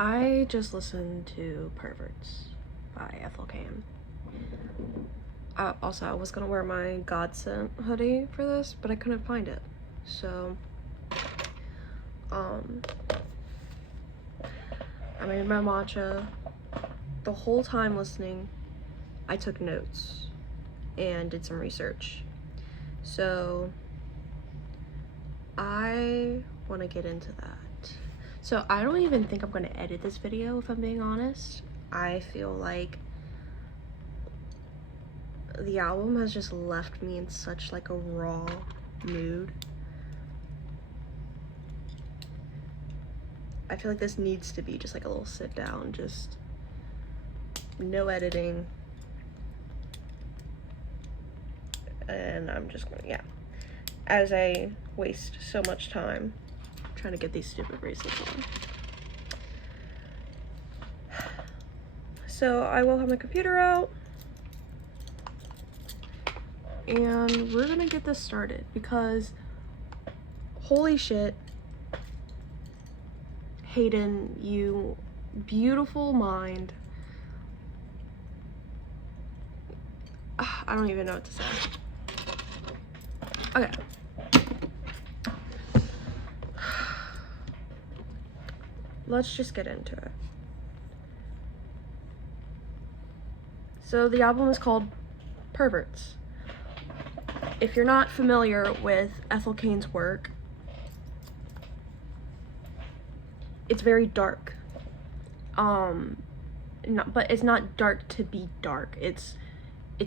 I just listened to Perverts by ETHEL CAIN. Also, I was gonna wear my God Sent hoodie for this, but I couldn't find it. So, I made my matcha. The whole time listening, I took notes and did some research. So, I want to get into that. So I don't even think I'm going to edit this video, if I'm being honest. I feel like the album has just left me in such like a raw mood. I feel like this needs to be just like a little sit down, just no editing. And I'm just going to, yeah. As I waste so much time trying to get these stupid bracelets on. So I will have my computer out and we're gonna get this started because holy shit, Hayden, you beautiful mind. I don't even know what to say. Okay. Let's just get into it. So the album is called Perverts. If you're not familiar with ETHEL CAIN's work, it's very dark. But it's not dark to be dark. It's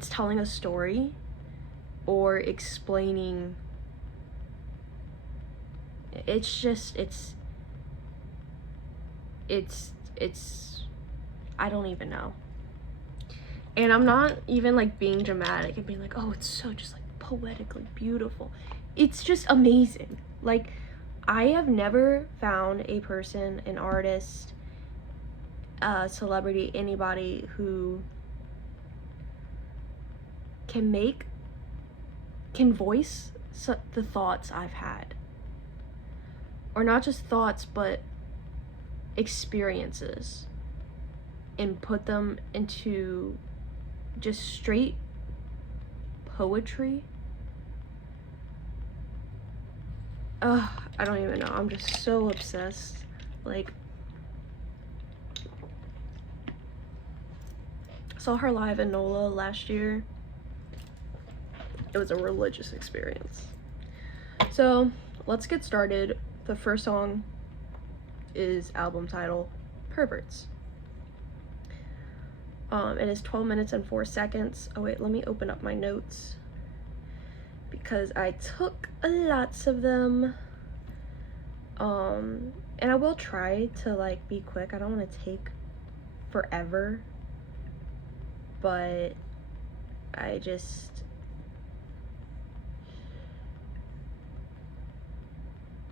telling a story or explaining. It's I don't even know. And I'm not even like being dramatic and being like, oh, it's so just like poetically beautiful. It's just amazing. Like, I have never found a person, an artist, a celebrity, anybody who can voice the thoughts I've had. Or not just thoughts, but experiences, and put them into just straight poetry. I don't even know. I'm just so obsessed. Like, saw her live in NOLA last year. It was a religious experience. So let's get started. The first song is album title Perverts. It is 12 minutes and 4 seconds. Oh wait, let me open up my notes because I took lots of them. And I will try to like be quick. I don't want to take forever, but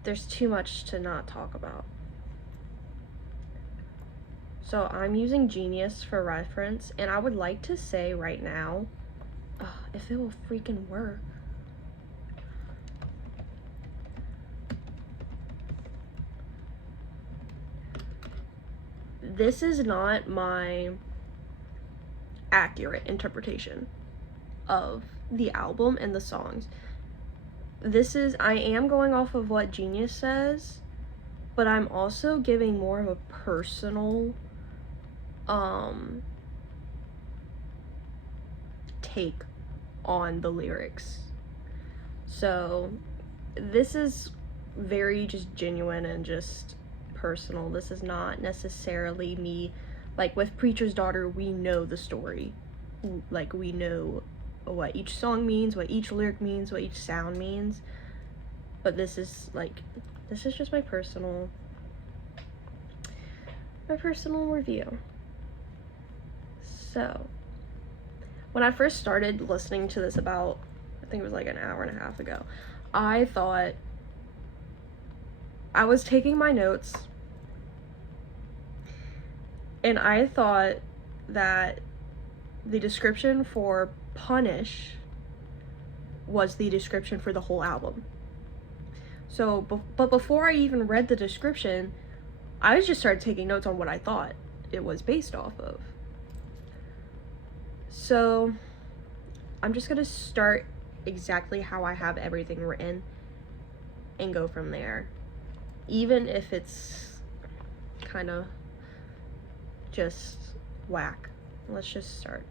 there's too much to not talk about. So I'm using Genius for reference, and I would like to say right now, if it will freaking work. This is not my accurate interpretation of the album and the songs. I am going off of what Genius says, but I'm also giving more of a personal take on the lyrics. So this is very just genuine and just personal. This is not necessarily me, like with Preacher's Daughter, we know the story. Like, we know what each song means, what each lyric means, what each sound means. But this is just my personal review. So, when I first started listening to this about, I think it was like an hour and a half ago, I thought, I was taking my notes, and I thought that the description for Punish was the description for the whole album. So, but before I even read the description, I just started taking notes on what I thought it was based off of. So I'm just gonna start exactly how I have everything written and go from there, even if it's kind of just whack. Let's just start.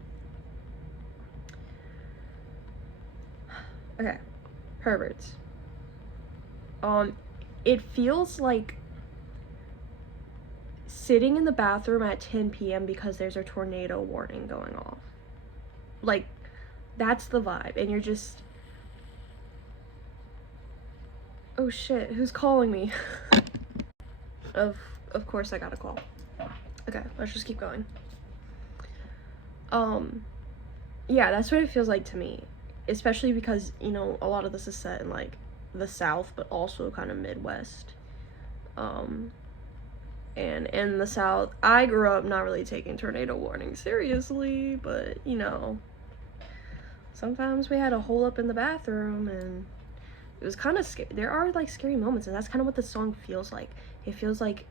Okay, perverts. It feels like sitting in the bathroom at 10 p.m. because there's a tornado warning going off. Like, that's the vibe, and you're just, oh shit, who's calling me? Of course I got a call. Okay, let's just keep going. Yeah, that's what it feels like to me, especially because, you know, a lot of this is set in like the South, but also kind of Midwest. And in the South, I grew up not really taking tornado warnings seriously, but, you know, sometimes we had a hole up in the bathroom, and it was kind of scary. There are like scary moments, and that's kind of what the song feels like. It feels like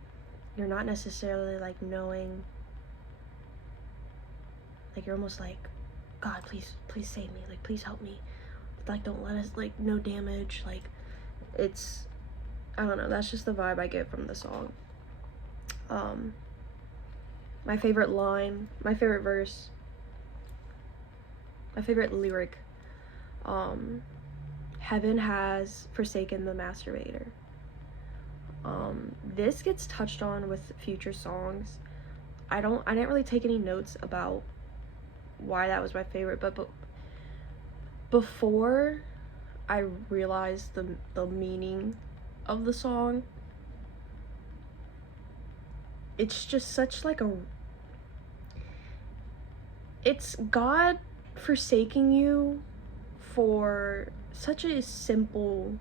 you're not necessarily like knowing, like you're almost like, God, please save me, like please help me, like don't let us, like no damage. Like, it's, I don't know, that's just the vibe I get from the song. My favorite line, my favorite verse, my favorite lyric, heaven has forsaken the masturbator. This gets touched on with future songs. I didn't really take any notes about why that was my favorite, but before I realized the meaning of the song, it's just such like it's God forsaking you for such a simple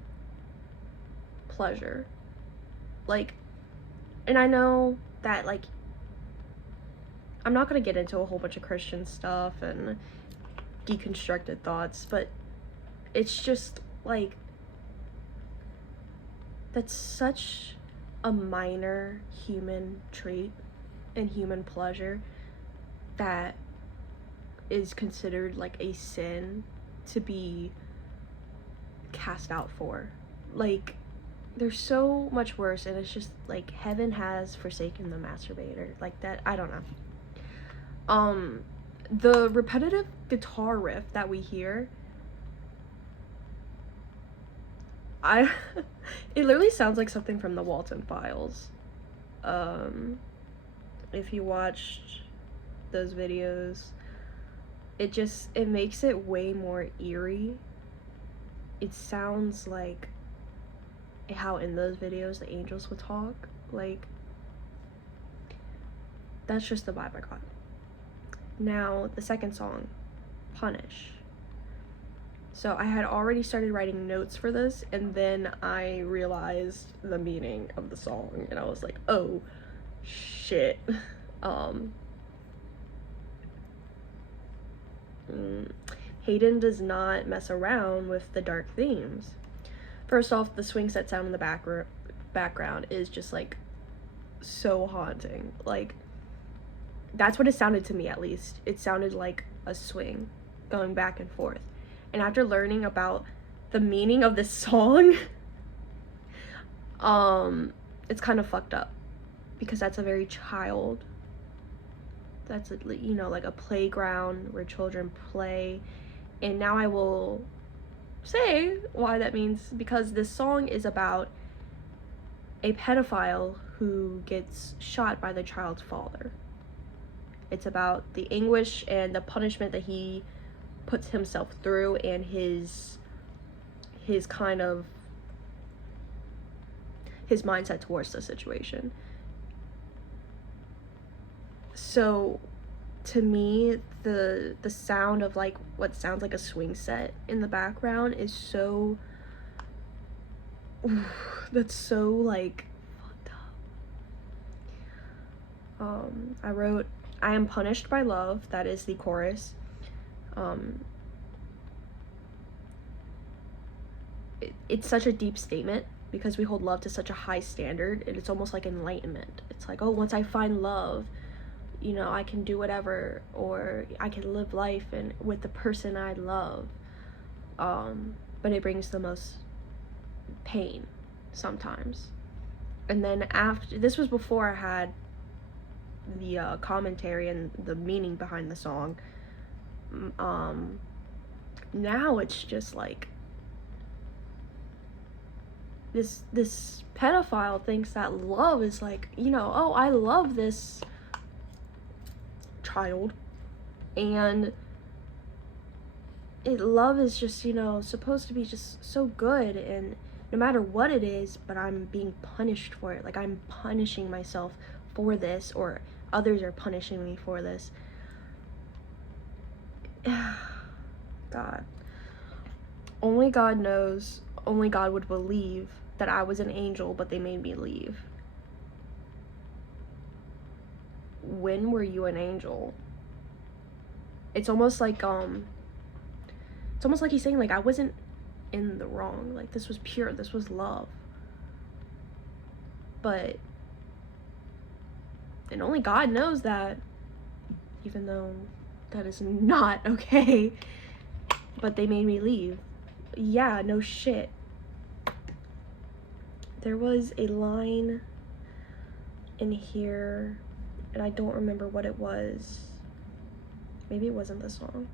pleasure. Like, and I know that, like, I'm not gonna get into a whole bunch of Christian stuff and deconstructed thoughts, but it's just like, that's such a minor human trait and human pleasure that is considered like a sin to be cast out for. Like, there's so much worse, and it's just like heaven has forsaken the masturbator. Like that, I don't know. The repetitive guitar riff that we hear, it literally sounds like something from the Walton Files. If you watched those videos, it makes it way more eerie. It sounds like how in those videos the angels would talk. Like, that's just the vibe I got. Now, the second song, Punish. So I had already started writing notes for this, and then I realized the meaning of the song, and I was like, oh shit. Hayden does not mess around with the dark themes. First off, the swing set sound in the background is just like so haunting. Like, that's what it sounded to me, at least. It sounded like a swing going back and forth. And after learning about the meaning of this song, it's kind of fucked up, because that's a very that's a, you know, like a playground where children play. And now I will say why that means, because this song is about a pedophile who gets shot by the child's father. It's about the anguish and the punishment that he puts himself through, and his kind of his mindset towards the situation. So to me, the sound of like what sounds like a swing set in the background is so that's so like fucked up. I wrote, I am punished by love. That is the chorus. It's such a deep statement, because we hold love to such a high standard, and it's almost like enlightenment. It's like, oh, once I find love, you know, I can do whatever, or I can live life and with the person I love. But it brings the most pain sometimes. And then after, this was before I had the commentary and the meaning behind the song. Now it's just like, this pedophile thinks that love is like, you know, oh, I love this child, and love is just, you know, supposed to be just so good, and no matter what it is, but I'm being punished for it. Like, I'm punishing myself for this, or others are punishing me for this. God. Only God knows, only God would believe that I was an angel, but they made me leave. When were you an angel? It's almost like he's saying, like, I wasn't in the wrong. Like, this was pure, this was love. But, and only God knows that, even though that is not okay. But they made me leave. Yeah, no shit. There was a line in here, and I don't remember what it was. Maybe it wasn't this song.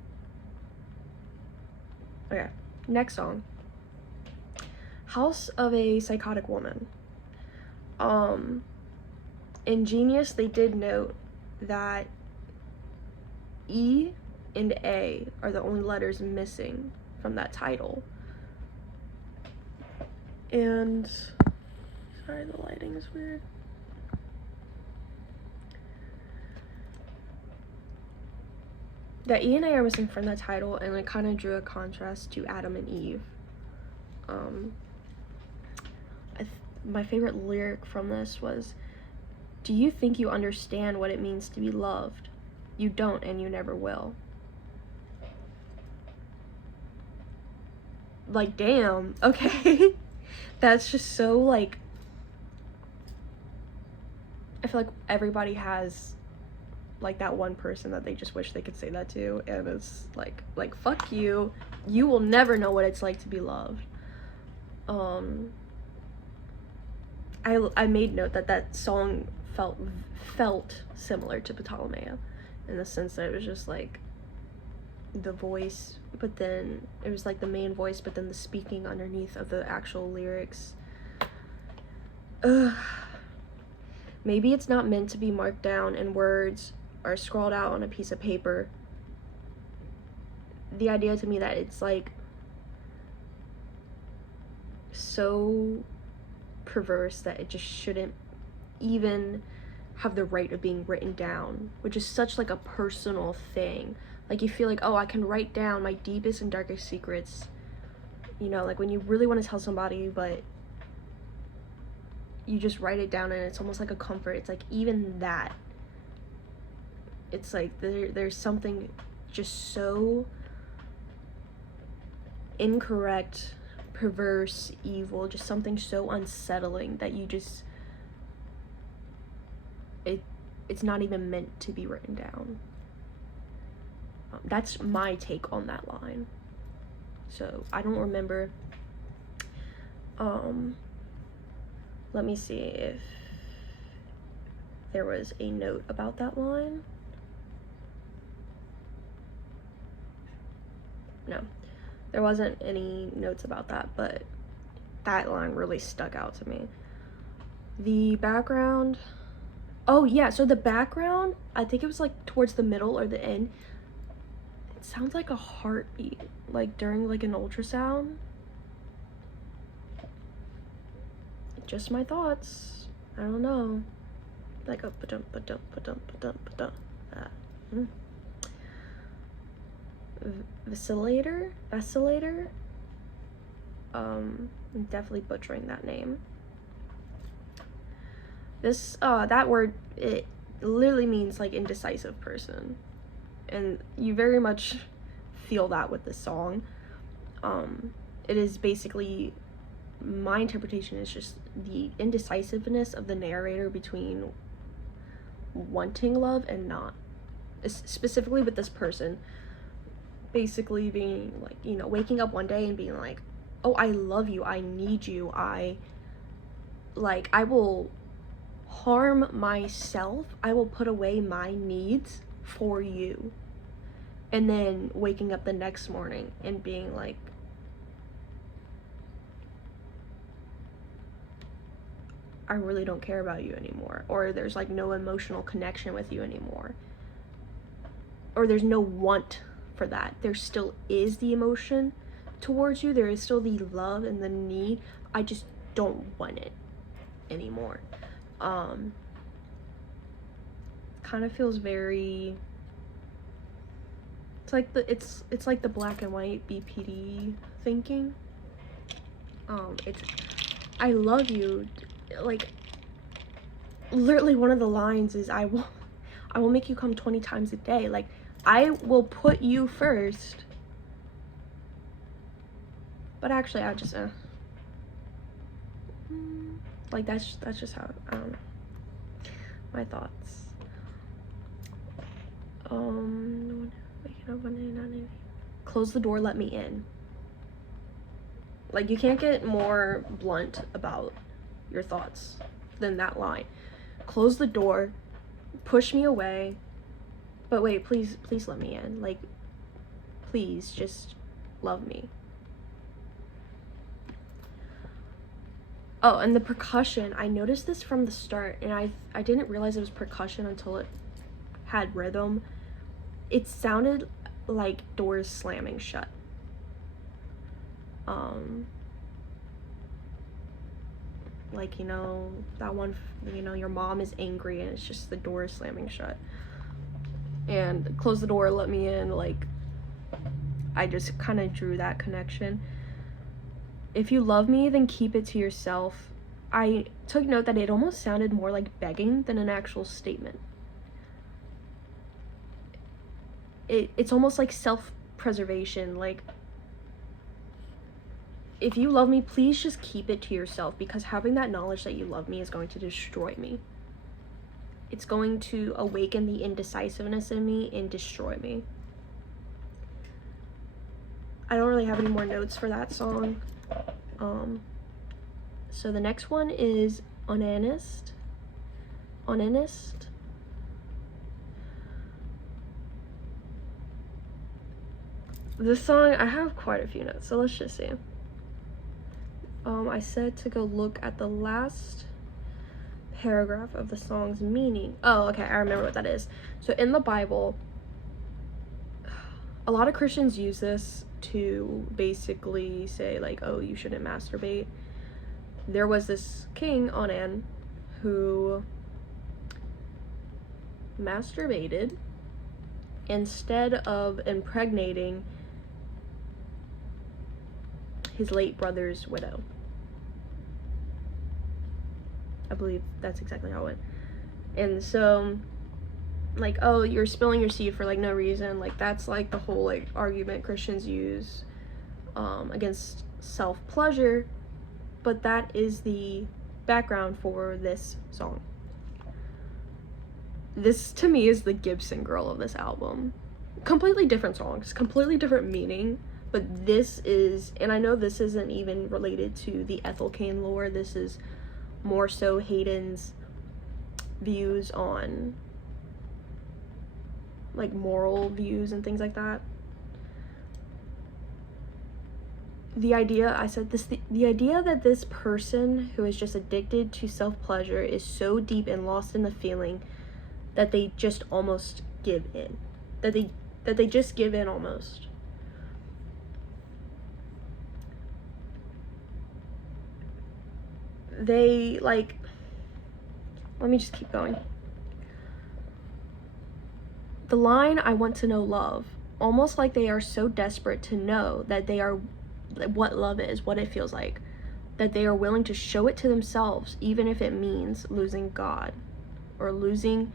Okay, next song. House of a Psychotic Woman. In Genius, they did note that E and A are the only letters missing from that title. And sorry, the lighting is weird. That E and A are missing from that title, and it kind of drew a contrast to Adam and Eve. My favorite lyric from this was, "Do you think you understand what it means to be loved? You don't, and you never will." Like, damn, okay. That's just so, like, I feel like everybody has, like, that one person that they just wish they could say that to, and it's like, fuck you. You will never know what it's like to be loved. I made note that song felt similar to Ptolemy, in the sense that it was just like the voice, but then it was like the main voice, but then the speaking underneath of the actual lyrics. Maybe it's not meant to be marked down and words are scrawled out on a piece of paper. The idea to me that it's like so perverse that it just shouldn't even have the right of being written down, which is such like a personal thing. Like, you feel like, oh, I can write down my deepest and darkest secrets, you know, like when you really want to tell somebody, but you just write it down, and it's almost like a comfort. It's like, even that, it's like there's something just so incorrect, perverse, evil, just something so unsettling that you just, it's not even meant to be written down. That's my take on that line. So I don't remember. Let me see if there was a note about that line. No, there wasn't any notes about that, but that line really stuck out to me. The background, oh yeah, so the background, I think it was like towards the middle or the end, it sounds like a heartbeat, like during like an ultrasound. Just my thoughts, I don't know, like a ba-dum ba-dum ba-dum ba-dum ba-dum. Vacillator? I'm definitely butchering that name. This, that word, it literally means like indecisive person. And you very much feel that with this song. It is basically my interpretation is just the indecisiveness of the narrator between wanting love and not, specifically with this person basically being like, you know, waking up one day and being like, oh, I love you, I need you, I will harm myself, I will put away my needs for you, and then waking up the next morning and being like, I really don't care about you anymore, or there's like no emotional connection with you anymore, or there's no want for that. There still is the emotion towards you, there is still the love and the need, I just don't want it anymore. Kind of feels very, it's like the black and white BPD thinking. It's, I love you, like literally one of the lines is, I will make you come 20 times a day, like I will put you first. But actually I just like that's just how, I don't know, my thoughts. Waking up one day, not anything. Close the door, let me in. Like, you can't get more blunt about your thoughts than that line. Close the door, push me away, but wait, please let me in. Like, please just love me. Oh, and the percussion, I noticed this from the start, and I didn't realize it was percussion until it had rhythm. It sounded like doors slamming shut. Like, you know, that one, you know, your mom is angry and it's just the door slamming shut. And close the door, let me in, like, I just kind of drew that connection. If you love me, then keep it to yourself. I took note that it almost sounded more like begging than an actual statement. It's almost like self-preservation, like, if you love me, please just keep it to yourself, because having that knowledge that you love me is going to destroy me. It's going to awaken the indecisiveness in me and destroy me. I don't really have any more notes for that song. So the next one is unedited. This song, I have quite a few notes, so let's just see. I said to go look at the last paragraph of the song's meaning. Oh, okay, I remember what that is. So in the Bible, a lot of Christians use this to basically say, like, oh, you shouldn't masturbate. There was this king, Onan, who masturbated instead of impregnating his late brother's widow. I believe that's exactly how it went. And so, like, oh, you're spilling your seed for, like, no reason. Like, that's, like, the whole, like, argument Christians use against self-pleasure. But that is the background for this song. This, to me, is the Gibson Girl of this album. Completely different songs, completely different meaning. But this is, and I know this isn't even related to the ETHEL CAIN lore. This is more so Hayden's views on, like, moral views and things like that. The idea, I said this, the idea that this person who is just addicted to self-pleasure is so deep and lost in the feeling that they just almost give in. That they just give in almost. They, like, let me just keep going. The line, I want to know love, almost like they are so desperate to know that they are, what love is, what it feels like, that they are willing to show it to themselves, even if it means losing God or losing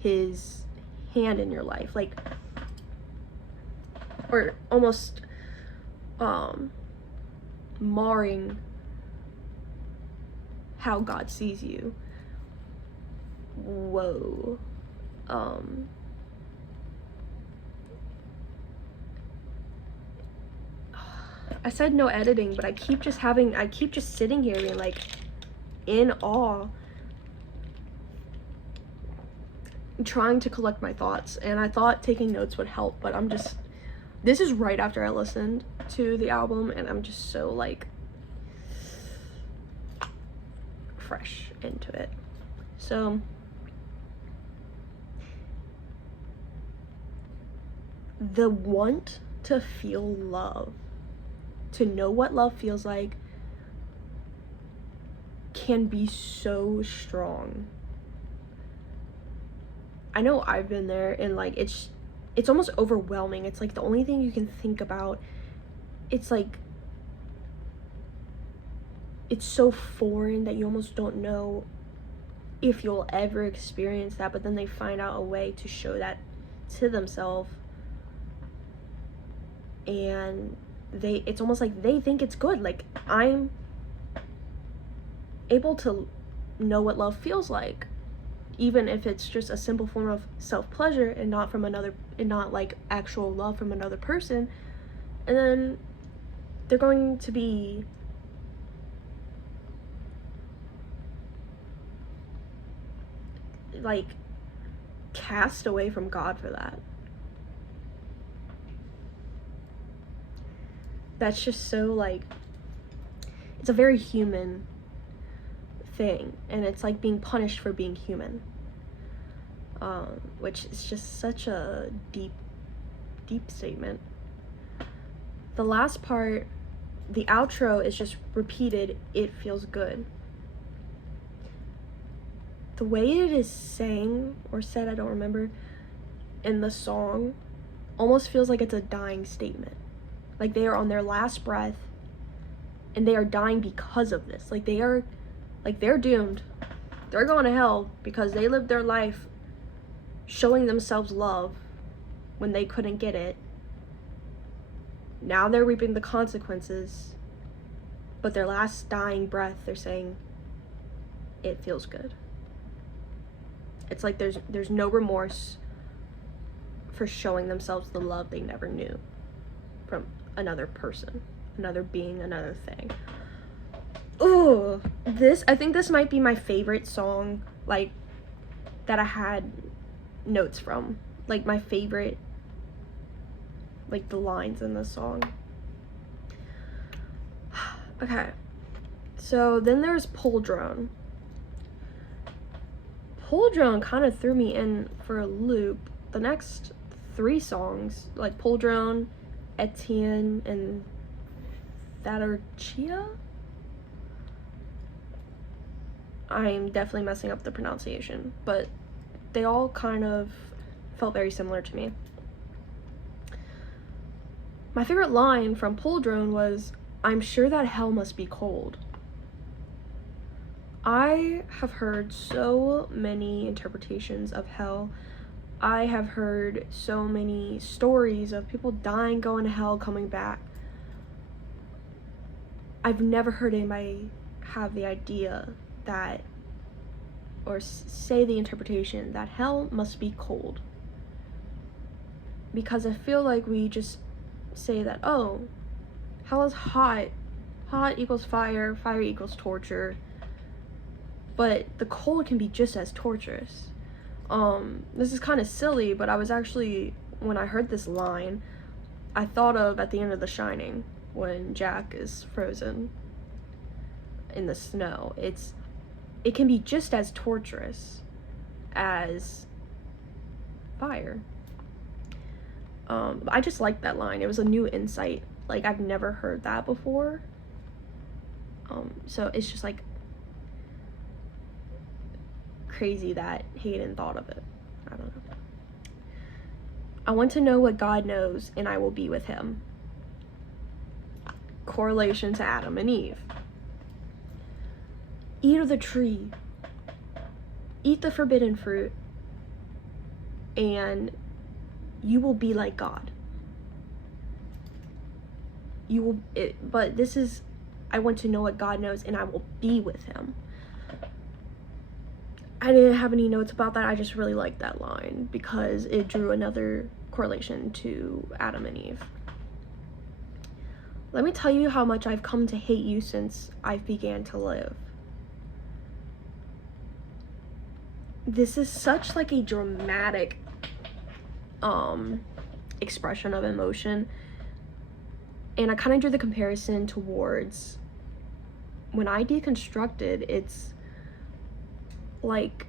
his hand in your life, like, or almost marring how God sees you. Whoa. I said no editing, but I keep just sitting here being like in awe, trying to collect my thoughts, and I thought taking notes would help, but this is right after I listened to the album, and I'm just so like fresh into it. So the want to feel love, to know what love feels like, can be so strong. I know I've been there, and like it's almost overwhelming. It's like the only thing you can think about. It's like it's so foreign that you almost don't know if you'll ever experience that, but then they find out a way to show that to themselves, and it's almost like they think it's good. Like, I'm able to know what love feels like, even if it's just a simple form of self-pleasure and not like actual love from another person. And then they're going to be like cast away from God for that. That's just so like, it's a very human thing, and it's like being punished for being human, which is just such a deep statement. The last part, the outro, is just repeated, "It feels good." The way it is sang or said, I don't remember, in the song almost feels like it's a dying statement. Like they are on their last breath and they are dying because of this. Like they're doomed. They're going to hell because they lived their life showing themselves love when they couldn't get it. Now they're reaping the consequences, but their last dying breath, they're saying, "It feels good." It's like there's no remorse for showing themselves the love they never knew from another person, another being, another thing. Oh, I think this might be my favorite song, like, that I had notes from. Like, my favorite, like, the lines in the song. Okay, so then there's Pole Drone. Pole Drone kind of threw me in for a loop. The next 3 songs, like Pole Drone, Etienne, and Thatarchia? I'm definitely messing up the pronunciation, but they all kind of felt very similar to me. My favorite line from Pole Drone was, "I'm sure that hell must be cold." I have heard so many interpretations of hell. I have heard so many stories of people dying, going to hell, coming back. I've never heard anybody have the idea that, or say the interpretation that hell must be cold. Because I feel like we just say that, oh, hell is hot. Hot equals fire, fire equals torture. But the cold can be just as torturous. This is kind of silly, but I was actually, when I heard this line, I thought of at the end of The Shining, when Jack is frozen in the snow. It can be just as torturous as fire. I just liked that line. It was a new insight. Like, I've never heard that before. So it's just like crazy that Hayden thought of it. I don't know. I want to know what God knows, and I will be with him. Correlation to Adam and Eve. Eat of the tree. Eat the forbidden fruit, and you will be like God. But this is, I want to know what God knows, and I will be with him. I didn't have any notes about that. I just really liked that line because it drew another correlation to Adam and Eve. Let me tell you how much I've come to hate you since I began to live. This is such like a dramatic expression of emotion. And I kind of drew the comparison towards when I deconstructed, it's like,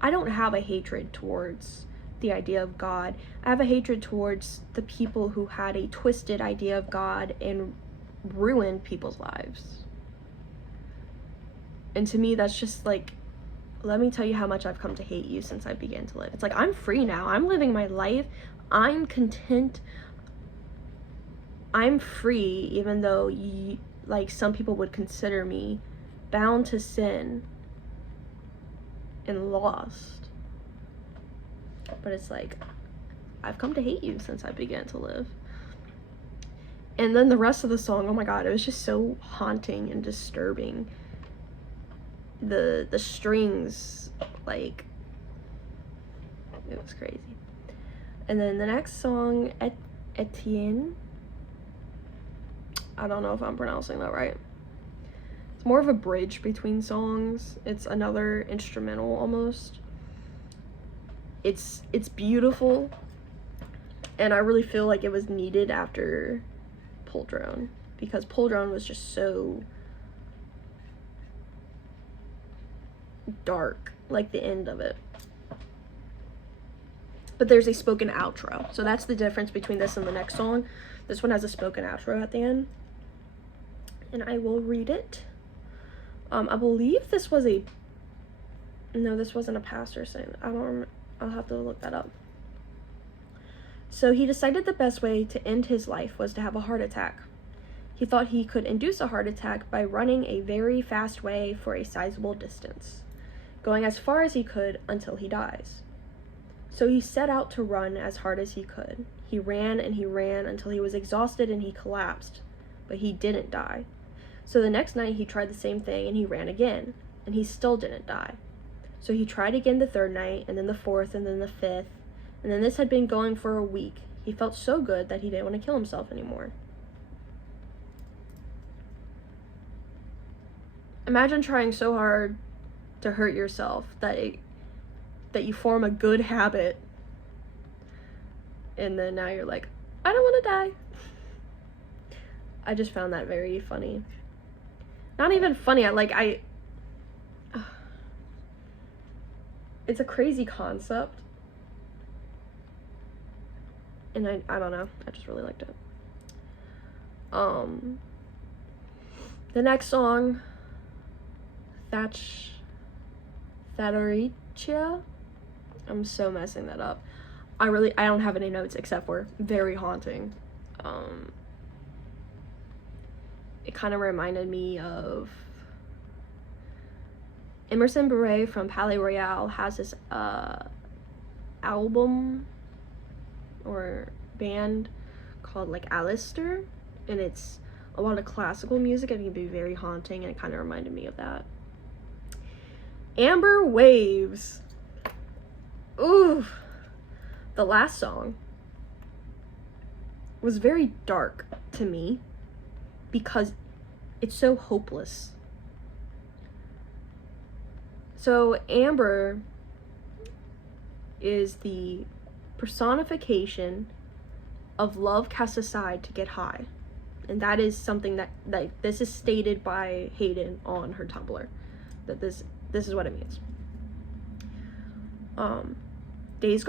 I don't have a hatred towards the idea of God. I have a hatred towards the people who had a twisted idea of God and ruined people's lives. And to me, that's just like, let me tell you how much I've come to hate you since I began to live. It's like, I'm free now. I'm living my life. I'm content. I'm free, even though like some people would consider me bound to sin and lost. But it's like, I've come to hate you since I began to live. And then the rest of the song, oh my god, it was just so haunting and disturbing. The strings, like, it was crazy. And then the next song, Etienne, I don't know if I'm pronouncing that right. It's more of a bridge between songs. It's another instrumental almost. It's beautiful, and I really feel like it was needed after Pull Drone, because Pull Drone was just so dark, like the end of it. But there's a spoken outro, so that's the difference between this and the next song. This one has a spoken outro at the end, and I will read it. I believe this was no, this wasn't a pastor saying. I don't remember. I'll have to look that up. So he decided the best way to end his life was to have a heart attack. He thought he could induce a heart attack by running a very fast way for a sizable distance, going as far as he could until he dies. So he set out to run as hard as he could. He ran and he ran until he was exhausted and he collapsed, but he didn't die. So the next night he tried the same thing and he ran again, and he still didn't die. So he tried again the third night, and then the fourth, and then the fifth, and then this had been going for a week. He felt so good that he didn't want to kill himself anymore. Imagine trying so hard to hurt yourself that you form a good habit, and then now you're like, I don't want to die. I just found that very funny. Not even funny, it's a crazy concept, and I don't know, I just really liked it. The next song, Thatoricia, I'm so messing that up. I don't have any notes except for very haunting. It kind of reminded me of Emerson Beret from Palais Royale has this album or band called like Alistair, and it's a lot of classical music and it can be very haunting, and it kind of reminded me of that. Amber Waves. Ooh, the last song was very dark to me because it's so hopeless. So Amber is the personification of love cast aside to get high. And that is something that this is stated by Hayden on her Tumblr. That this is what it means. Days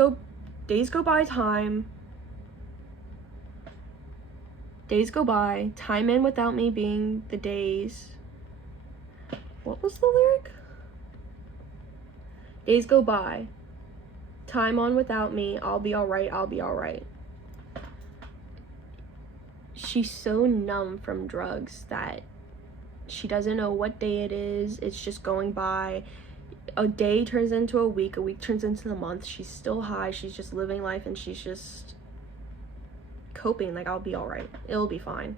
go by, time in without me being the days. What was the lyric? Days go by, time on without me, I'll be alright. She's so numb from drugs that she doesn't know what day it is. It's just going by. A day turns into a week turns into a month. She's still high, she's just living life, and she's just coping like, I'll be alright, it'll be fine.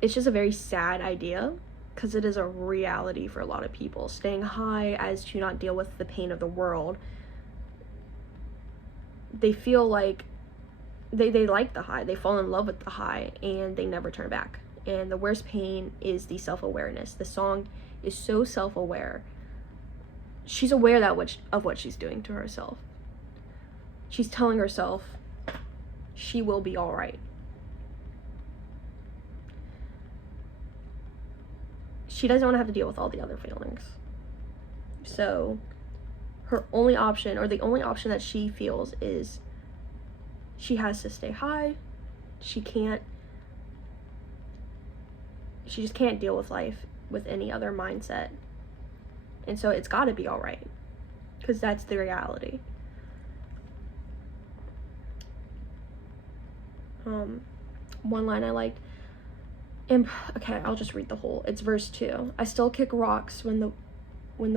It's just a very sad idea, because it is a reality for a lot of people. Staying high as to not deal with the pain of the world. They feel like they like the high, they fall in love with the high, and they never turn back. And the worst pain is the self-awareness. The song is so self-aware. She's aware of what she's doing to herself. She's telling herself she will be all right. She doesn't want to have to deal with all the other feelings. So her only option, or the only option that she feels, is she has to stay high. She just can't deal with life with any other mindset. And so it's got to be all right, because that's the reality. One line I liked, okay, I'll just read the whole. It's verse 2. I still kick rocks when the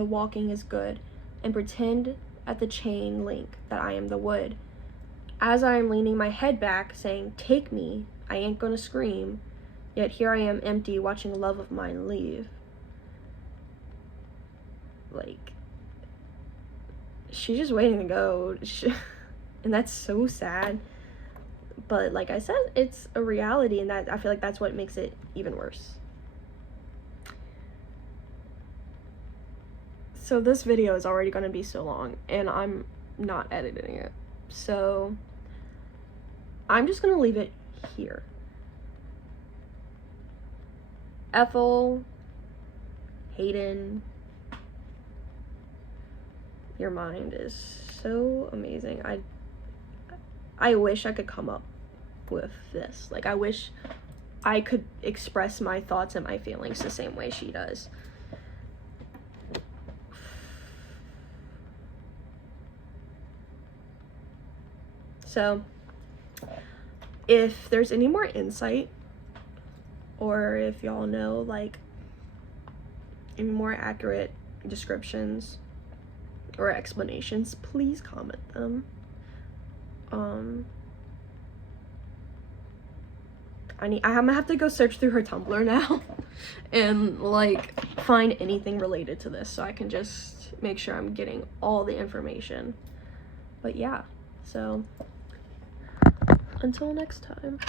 walking is good, and pretend at the chain link that I am the wood. As I am leaning my head back, saying, take me, I ain't gonna scream, yet here I am empty, watching love of mine leave. Like, she's just waiting to go. And that's so sad. But like I said, it's a reality, and that I feel like that's what makes it even worse. So this video is already going to be so long, and I'm not editing it. So I'm just going to leave it here. Ethel, Hayden, your mind is so amazing. I wish I could come up with this. Like, I wish I could express my thoughts and my feelings the same way she does. So if there's any more insight, or if y'all know like any more accurate descriptions or explanations, please comment them. I'm gonna have to go search through her Tumblr now and like find anything related to this, so I can just make sure I'm getting all the information. But yeah, so until next time.